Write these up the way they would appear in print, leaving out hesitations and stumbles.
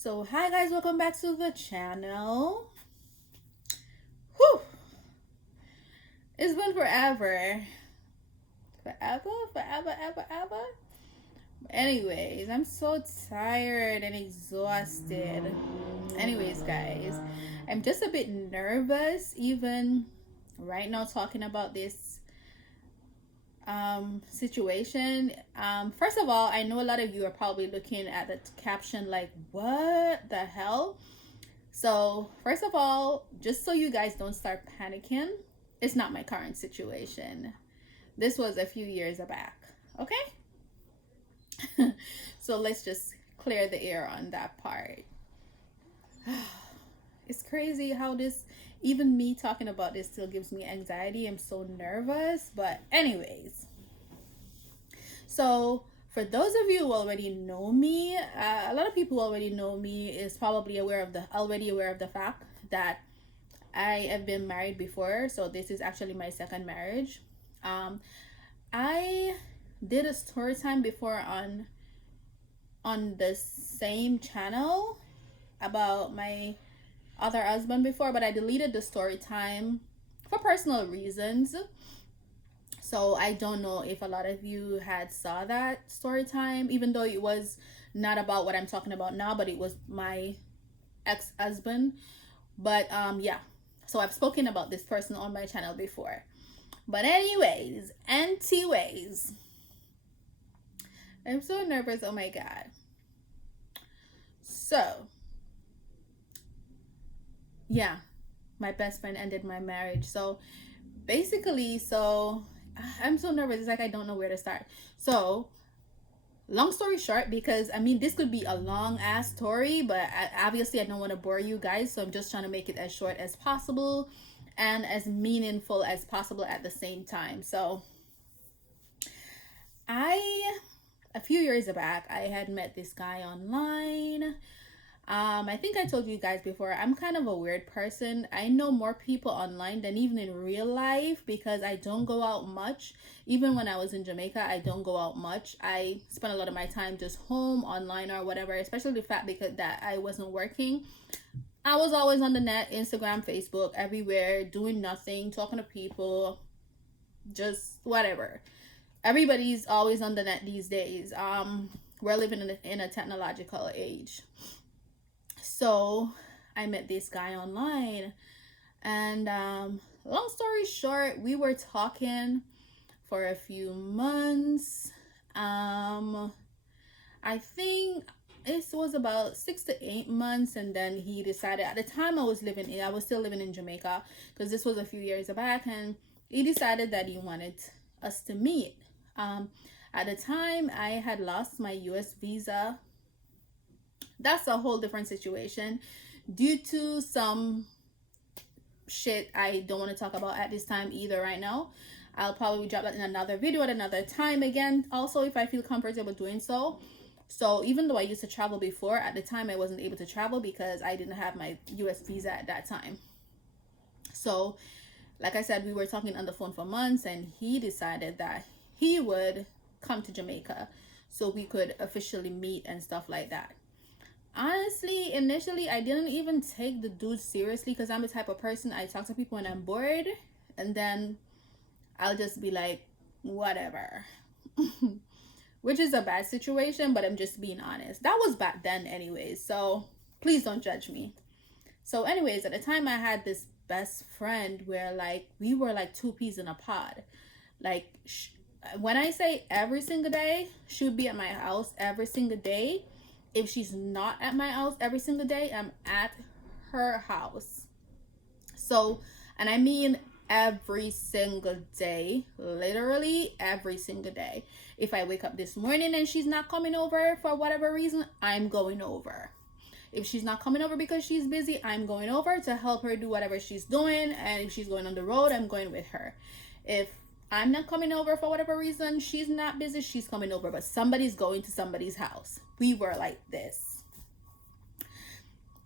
So hi guys, welcome back to the channel. Whew, it's been forever. Forever. Anyways, I'm so tired and exhausted. Anyways, guys, I'm just a bit nervous even right now talking about this situation. First of all, I know a lot of you are probably looking at the caption like, what the hell? So, first of all, just so you guys don't start panicking, it's not my current situation. This was a few years back. Okay? So, let's just clear the air on that part. It's crazy how this, even me talking about this, still gives me anxiety. I'm so nervous. But, anyways, so for those of you who already know me, a lot of people who already know me is probably already aware of the fact that I have been married before, so this is actually my second marriage. Um, I did a story time before on the same channel about my other husband before, but I deleted the story time for personal reasons. So I don't know if a lot of you had saw that story time, even though it was not about what I'm talking about now, but it was my ex-husband. But yeah, so I've spoken about this person on my channel before. But anyways, I'm so nervous. Oh my god. So yeah, my best friend ended my marriage. So basically, I'm so nervous. It's like I don't know where to start. So long story short, because I mean this could be a long ass story, but obviously I don't want to bore you guys, so I'm just trying to make it as short as possible and as meaningful as possible at the same time. So I a few years back I had met this guy online. I think I told you guys before, I'm kind of a weird person. I know more people online than even in real life because I don't go out much. Even when I was in Jamaica, I don't go out much. I spend a lot of my time just home, online, or whatever, especially the fact because that I wasn't working. I was always on the net, Instagram, Facebook, everywhere, doing nothing, talking to people, just whatever. Everybody's always on the net these days. We're living in a technological age. So I met this guy online, and long story short, we were talking for a few months. I think it was about 6 to 8 months, and then he decided. At the time, I was still living in Jamaica because this was a few years back, and he decided that he wanted us to meet. At the time, I had lost my U.S. visa. That's a whole different situation due to some shit I don't want to talk about at this time either right now. I'll probably drop that in another video at another time again, also if I feel comfortable doing so. So even though I used to travel before, at the time I wasn't able to travel because I didn't have my US visa at that time. So like I said, we were talking on the phone for months, and he decided that he would come to Jamaica so we could officially meet and stuff like that. Honestly, initially, I didn't even take the dude seriously because I'm the type of person, I talk to people when I'm bored, and then I'll just be like, whatever. Which is a bad situation, but I'm just being honest. That was back then, anyways, so please don't judge me. So, anyways, at the time, I had this best friend where, like, we were like two peas in a pod. Like, when I say every single day, she would be at my house every single day. If she's not at my house every single day, I'm at her house. So, and I mean every single day, literally every single day. If I wake up this morning and she's not coming over for whatever reason, I'm going over. If she's not coming over because she's busy, I'm going over to help her do whatever she's doing. And if she's going on the road, I'm going with her. If I'm not coming over for whatever reason, she's not busy, she's coming over, but somebody's going to somebody's house. We were like this.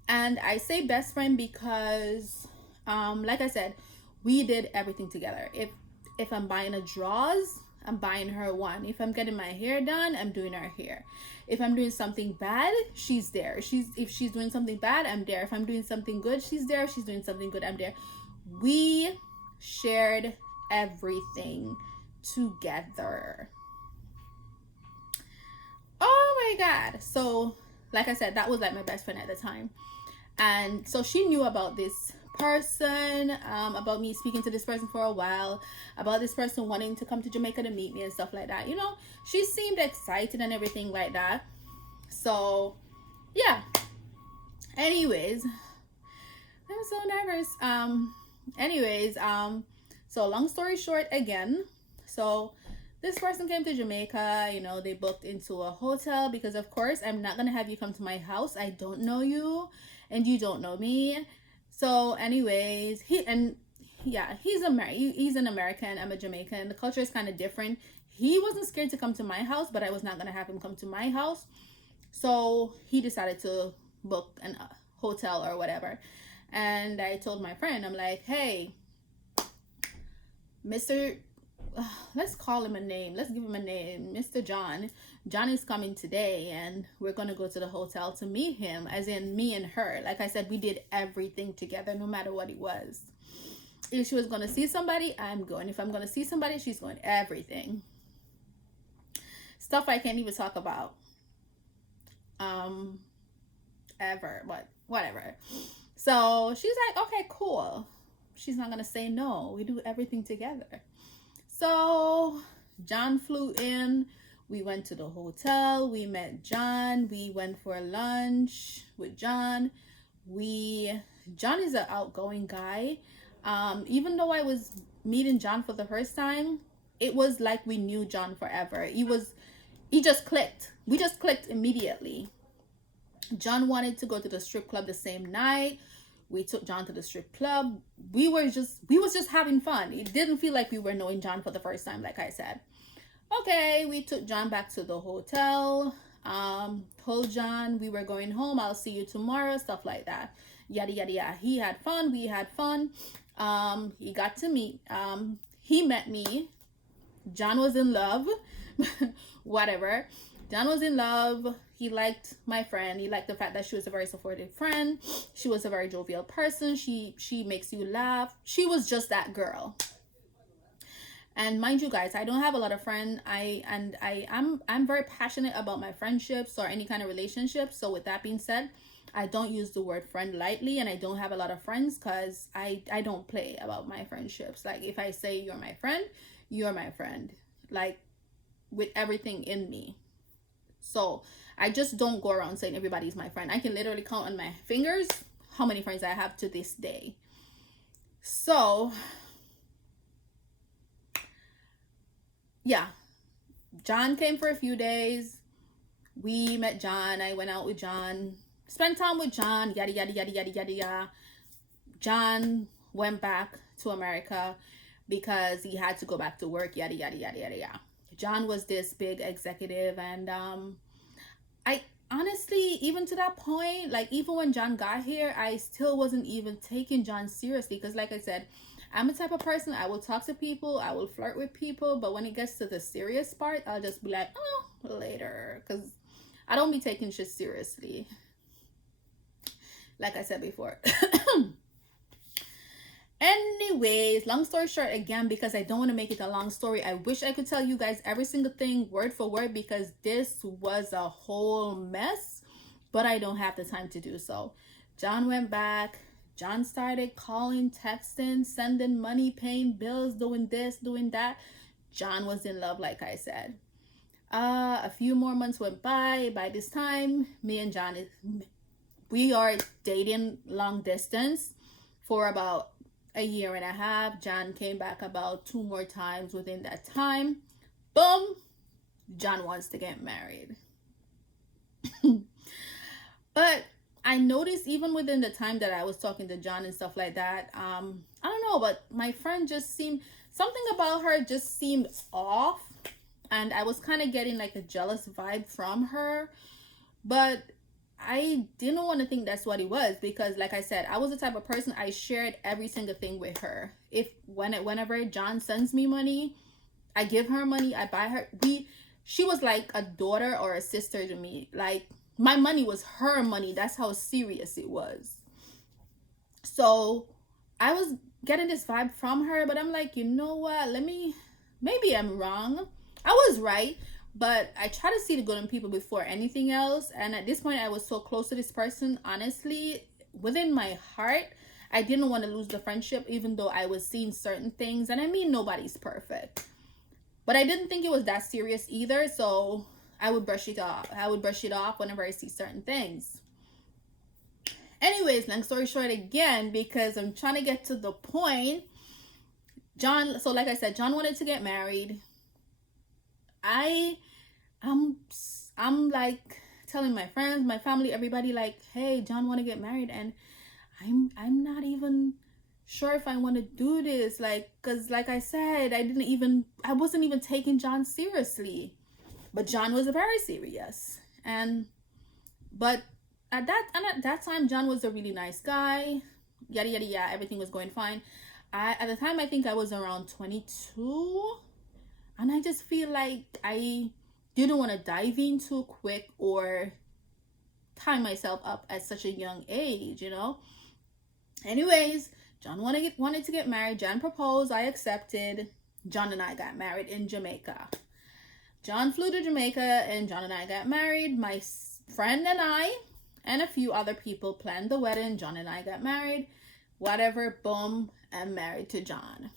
And I say best friend because like I said, we did everything together. If I'm buying a drawers, I'm buying her one. If I'm getting my hair done, I'm doing her hair. If I'm doing something bad, she's there. If she's doing something bad, I'm there. If I'm doing something good, she's there. If she's doing something good, I'm there. We shared everything together. Oh my god. So, like I said, that was like my best friend at the time. And so she knew about this person, about me speaking to this person for a while, about this person wanting to come to Jamaica to meet me and stuff like that. You know, she seemed excited and everything like that. So yeah, anyways, I'm so nervous. So long story short, again, so this person came to Jamaica. You know, they booked into a hotel because of course I'm not gonna have you come to my house. I don't know you and you don't know me. So anyways, he's an American, I'm a Jamaican. The culture is kind of different. He wasn't scared to come to my house, but I was not gonna have him come to my house. So he decided to book a hotel or whatever. And I told my friend, I'm like, hey, Mr. Let's call him a name. Let's give him a name. Mr. John. John is coming today and we're going to go to the hotel to meet him, as in me and her. Like I said, we did everything together no matter what it was. If she was going to see somebody, I'm going. If I'm going to see somebody, she's going. Everything. Stuff I can't even talk about. Ever. But whatever. So she's like, okay, cool. She's not going to say no. We do everything together. So John flew in. We went to the hotel. We met John. We went for lunch with John. John is an outgoing guy. Even though I was meeting John for the first time, it was like we knew John forever. He just clicked. We just clicked immediately. John wanted to go to the strip club the same night. We took John to the strip club. We was just having fun. It didn't feel like we were knowing John for the first time, like I said. Okay, we took John back to the hotel. Told John we were going home. I'll see you tomorrow, stuff like that. Yada, yada, yada. He had fun. We had fun. He got to meet. He met me. John was in love. Whatever. John was in love. He liked my friend. He liked the fact that she was a very supportive friend. She was a very jovial person. She makes you laugh. She was just that girl. And mind you guys, I don't have a lot of friends. I'm very passionate about my friendships or any kind of relationship. So with that being said, I don't use the word friend lightly, and I don't have a lot of friends because I don't play about my friendships. Like if I say you're my friend, you're my friend. Like with everything in me. So I just don't go around saying everybody's my friend. I can literally count on my fingers how many friends I have to this day. So yeah, John came for a few days. We met John. I went out with John, spent time with John, yada, yada, yada, yada, yada, yada. John went back to America because he had to go back to work, yada, yada, yada, yada, yada. John was this big executive, and I honestly, even to that point, like even when John got here, I still wasn't even taking John seriously because like I said, I'm a type of person, I will talk to people, I will flirt with people, but when it gets to the serious part, I'll just be like, oh, later, because I don't be taking shit seriously. Like I said before. Anyways, long story short, again, because I don't want to make it a long story, I wish I could tell you guys every single thing word for word because this was a whole mess, but I don't have the time to do so. John went back. John started calling, texting, sending money, paying bills, doing this, doing that. John was in love, like I said. A few more months went by. By this time, me and John, we are dating long distance for about a year and a half. John came back about 2 more times within that time. Boom, John wants to get married. But I noticed even within the time that I was talking to John and stuff like that, I don't know, but my friend just seemed, something about her just seemed off, and I was kind of getting like a jealous vibe from her. But I didn't want to think that's what it was because like I said, I was the type of person, I shared every single thing with her. Whenever John sends me money, I give her money. I buy her. She was like a daughter or a sister to me. Like, my money was her money. That's how serious it was. So I was getting this vibe from her, but I'm like, you know what? Maybe I'm wrong. I was right, but I try to see the good in people before anything else. And at this point, I was so close to this person. Honestly, within my heart, I didn't want to lose the friendship, even though I was seeing certain things. And I mean, nobody's perfect, but I didn't think it was that serious either. So I would brush it off. I would brush it off whenever I see certain things. Anyways, long story short again, because I'm trying to get to the point. John, so like I said, John wanted to get married. I I'm I'm like telling my friends, my family, everybody, like, hey, John want to get married, and I'm not even sure if I want to do this, like, because like I said, I wasn't even taking John seriously, but John was very serious. And but at that time, John was a really nice guy. Yada yada yada. Everything was going fine. At the time, I think I was around 22, and I just feel like I didn't want to dive in too quick or tie myself up at such a young age, you know. Anyways, John wanted to get married. John proposed. I accepted. John and I got married in Jamaica. John flew to Jamaica, and John and I got married. My friend and I and a few other people planned the wedding. John and I got married. Whatever, boom, I'm married to John.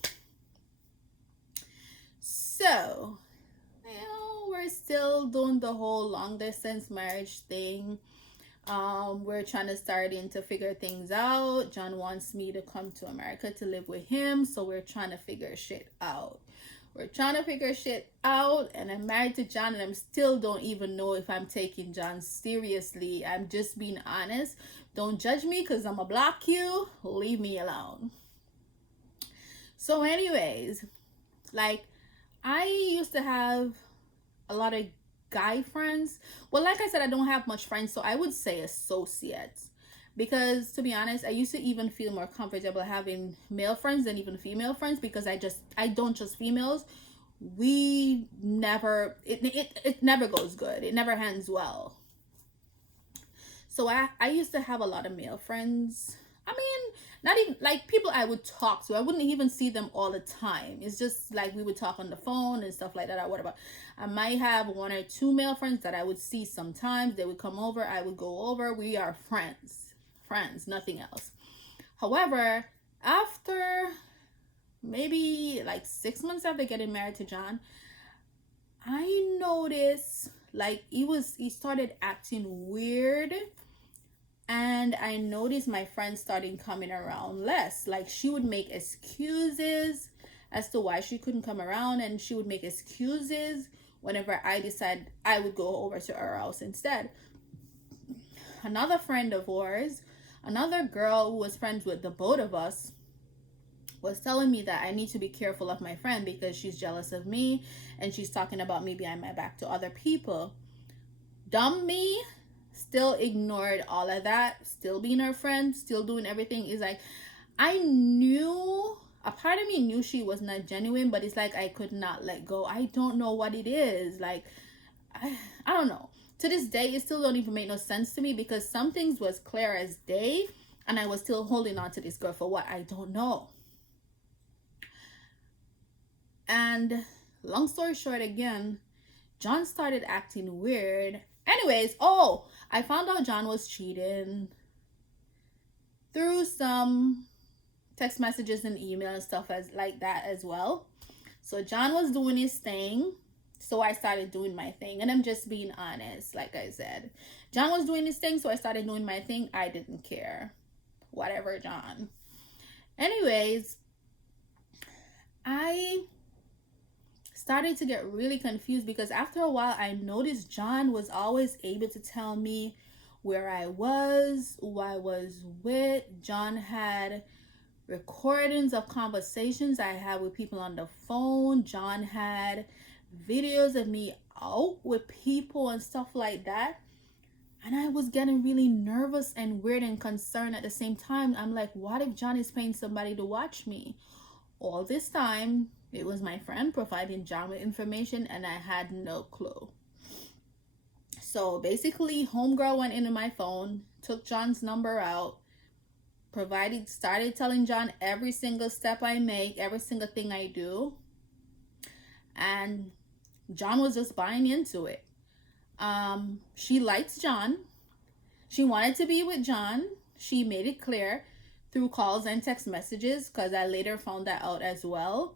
So, we're still doing the whole long distance marriage thing. We're trying to start in to figure things out. John wants me to come to America to live with him, so we're trying to figure shit out. And I'm married to John, and I still don't even know if I'm taking John seriously. I'm just being honest. Don't judge me, because I'm gonna block you. Leave me alone. So anyways, like, I used to have a lot of guy friends. Well, like I said, I don't have much friends, so I would say associates. Because to be honest, I used to even feel more comfortable having male friends than even female friends, because I don't just females. We never it never goes good. It never ends well. So I used to have a lot of male friends. I mean, not even like people I would talk to. I wouldn't even see them all the time. It's just like we would talk on the phone and stuff like that, or whatever. I might have one or two male friends that I would see sometimes. They would come over. I would go over. We are friends, nothing else. However, after maybe like 6 months after getting married to John, I noticed like he started acting weird, and I noticed my friends starting coming around less. Like, she would make excuses as to why she couldn't come around, and she would make excuses whenever I decided I would go over to her house instead. Another friend of ours, another girl who was friends with the both of us, was telling me that I need to be careful of my friend because she's jealous of me and she's talking about me behind my back to other people. Dumb me still ignored all of that, still being her friend, still doing everything. Is like, I knew, a part of me knew she was not genuine, but it's like I could not let go. I don't know what it is. Like, I don't know. To this day, it still don't even make no sense to me, because some things was clear as day, and I was still holding on to this girl for what, I don't know. And long story short, again, John started acting weird. Anyways, I found out John was cheating through some text messages and email and stuff as like that as well. So John was doing his thing, so I started doing my thing. And I'm just being honest, like I said. John was doing his thing, so I started doing my thing. I didn't care. Whatever, John. Anyways, I started to get really confused, because after a while I noticed John was always able to tell me where I was, who I was with. John had recordings of conversations I had with people on the phone. John had videos of me out with people and stuff like that. And I was getting really nervous and weird and concerned at the same time. I'm like, what if John is paying somebody to watch me? All this time, It was my friend providing John with information, and I had no clue. So basically, homegirl went into my phone, took John's number out, started telling John every single step I make, every single thing I do, and John was just buying into it. She likes John. She wanted to be with John. She made it clear through calls and text messages, because I later found that out as well.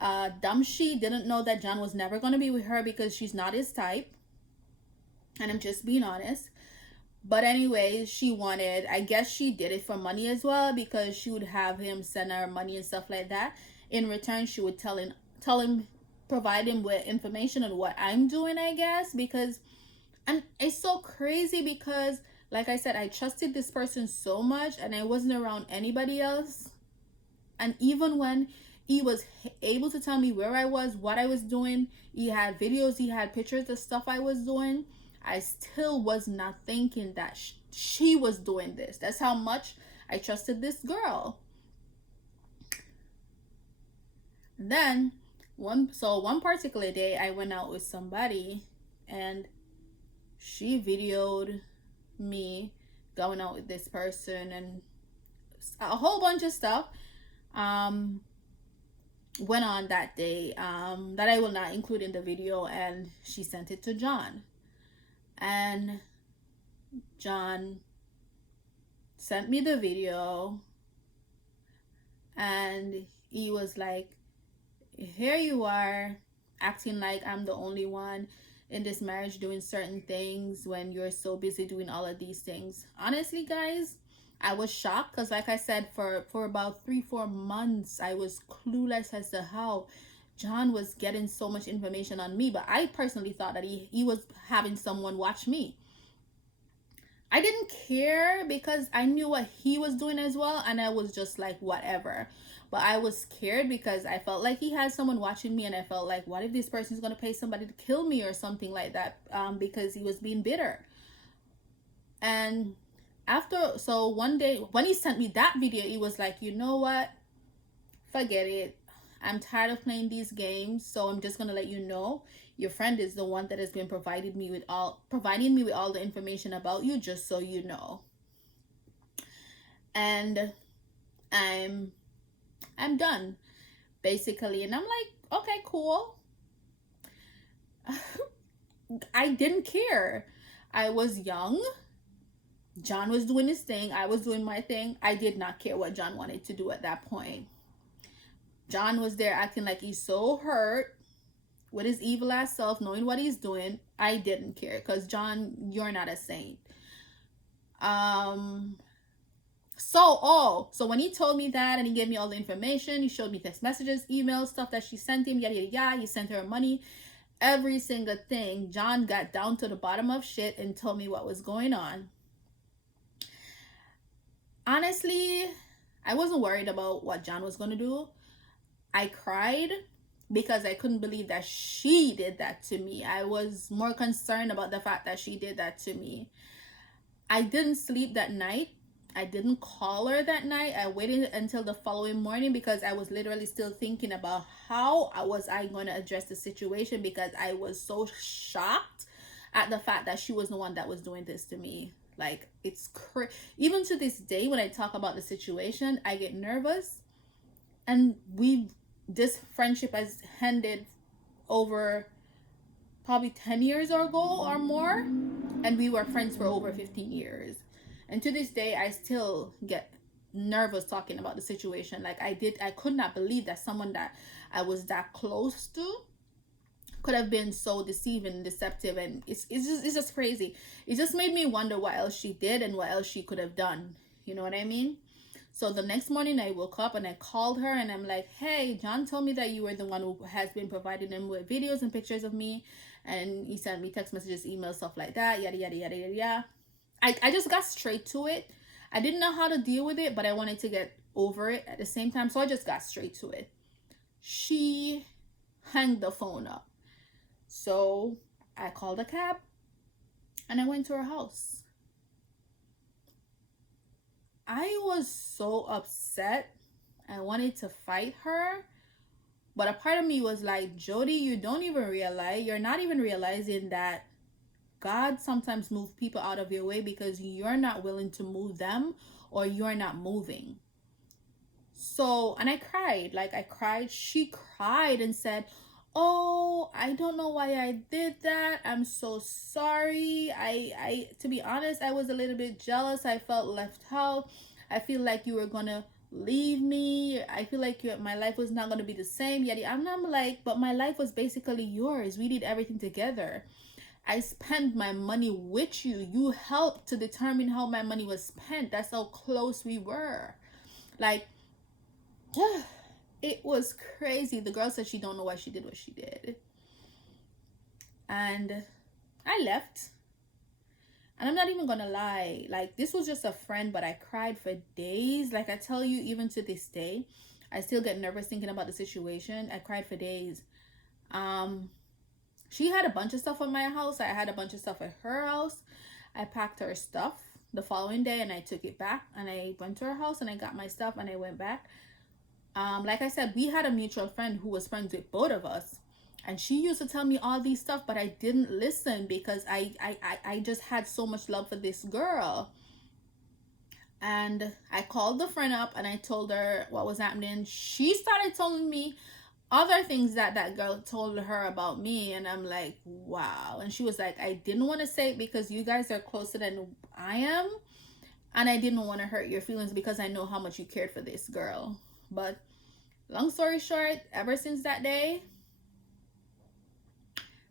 Dumb she didn't know that John was never going to be with her because she's not his type. And I'm just being honest. But anyway, I guess she did it for money as well, because she would have him send her money and stuff like that. In return, she would tell him, provide him with information on what I'm doing, I guess, because, and it's so crazy because, like I said, I trusted this person so much and I wasn't around anybody else. And even when he was able to tell me where I was, what I was doing, he had videos, he had pictures of stuff I was doing, I still was not thinking that she was doing this. That's how much I trusted this girl. Then one particular day, I went out with somebody and she videoed me going out with this person and a whole bunch of stuff went on that day that I will not include in the video, and she sent it to John. And John sent me the video and he was like, here you are acting like I'm the only one in this marriage doing certain things when you're so busy doing all of these things. Honestly, guys, I was shocked because, like I said, for about 3-4 months I was clueless as to how John was getting so much information on me. But I personally thought that he was having someone watch me. I didn't care because I knew what he was doing as well, and I was just like, whatever. But I was scared because I felt like he had someone watching me, and I felt like, what if this person is going to pay somebody to kill me or something like that, because he was being bitter. And so one day when he sent me that video, he was like, you know what, forget it, I'm tired of playing these games, so I'm just going to let you know your friend is the one that has been providing me with all the information about you, just so you know. And I'm done, basically. And I'm like, okay, cool. I didn't care. I was young. John was doing his thing. I was doing my thing. I did not care what John wanted to do at that point. John was there acting like he's so hurt with his evil ass self, knowing what he's doing. I didn't care because, John, you're not a saint. So when he told me that and he gave me all the information, he showed me text messages, emails, stuff that she sent him, yada yada yada. He sent her money, every single thing. John got down to the bottom of shit and told me what was going on. Honestly, I wasn't worried about what John was going to do. I cried because I couldn't believe that she did that to me. I was more concerned about the fact that she did that to me. I didn't sleep that night. I didn't call her that night. I waited until the following morning because I was literally still thinking about how was I going to address the situation, because I was so shocked at the fact that she was the one that was doing this to me. Like, it's even to this day when I talk about the situation, I get nervous. And this friendship has ended over probably 10 years ago or more, and we were friends for over 15 years. And to this day, I still get nervous talking about the situation. Like, I could not believe that someone that I was that close to could have been so deceiving and deceptive. And it's just crazy. It just made me wonder what else she did and what else she could have done. You know what I mean? So the next morning I woke up and I called her and I'm like, hey, John told me that you were the one who has been providing him with videos and pictures of me. And he sent me text messages, emails, stuff like that, yada, yada, yada, yada, yada. I just got straight to it. I didn't know how to deal with it, but I wanted to get over it at the same time. So I just got straight to it. She hung the phone up. So I called a cab and I went to her house. I was so upset. I wanted to fight her, But a part of me was like, Jody, you don't even realize, you're not even realizing that God sometimes moves people out of your way because you're not willing to move them, or you're not moving. So, and I cried. Like, I cried. She cried and said, "Oh, I don't know why I did that. I'm so sorry. To be honest, I was a little bit jealous. I felt left out. I feel like you were gonna leave me. I feel like my life was not gonna be the same." Yet I'm not like, but my life was basically yours. We did everything together. I spent my money with you. You helped to determine how my money was spent. That's how close we were. Like, it was crazy. The girl said she don't know why she did what she did. And I left. And I'm not even gonna lie. Like, this was just a friend, but I cried for days. Like, I tell you, even to this day, I still get nervous thinking about the situation. I cried for days. Um, she had a bunch of stuff at my house. I had a bunch of stuff at her house. I packed her stuff the following day and I took it back, and I went to her house and I got my stuff and I went back. Like I said, we had a mutual friend who was friends with both of us, and she used to tell me all these stuff, but I didn't listen because I just had so much love for this girl. And I called the friend up and I told her what was happening. She started telling me other things that that girl told her about me, and I'm like, wow. And she was like, I didn't want to say it because you guys are closer than I am, and I didn't want to hurt your feelings because I know how much you cared for this girl. But long story short, ever since that day,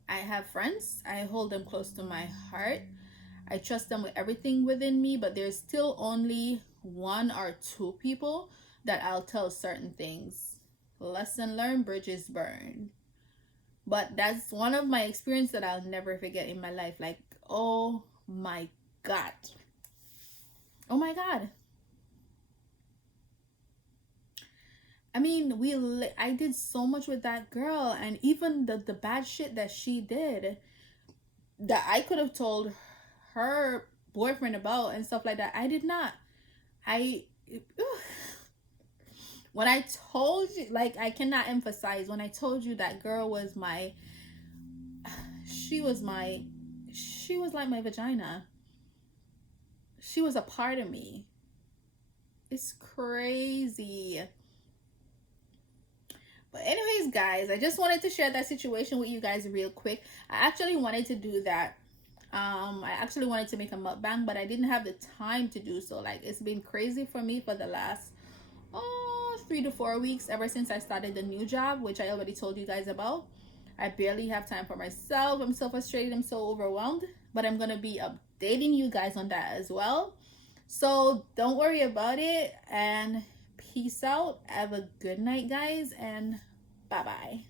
I have friends. I hold them close to my heart. I trust them with everything within me, but there's still only one or two people that I'll tell certain things. Lesson learned, bridges burned. But that's one of my experience that I'll never forget in my life. Like, oh my God. Oh my God. I mean, I did so much with that girl, and even the bad shit that she did that I could have told her boyfriend about and stuff like that. I did not. I when I told you, like, I cannot emphasize, when I told you that girl was my, she was my, she was like my vagina. She was a part of me. It's crazy. But anyways, guys, I just wanted to share that situation with you guys real quick. I actually wanted to do that. I actually wanted to make a mukbang, but I didn't have the time to do so. Like, it's been crazy for me for the last 3 to 4 weeks, ever since I started the new job, which I already told you guys about. I barely have time for myself. I'm so frustrated. I'm so overwhelmed. But I'm gonna be updating you guys on that as well. So don't worry about it, and peace out. Have a good night, guys, and bye bye.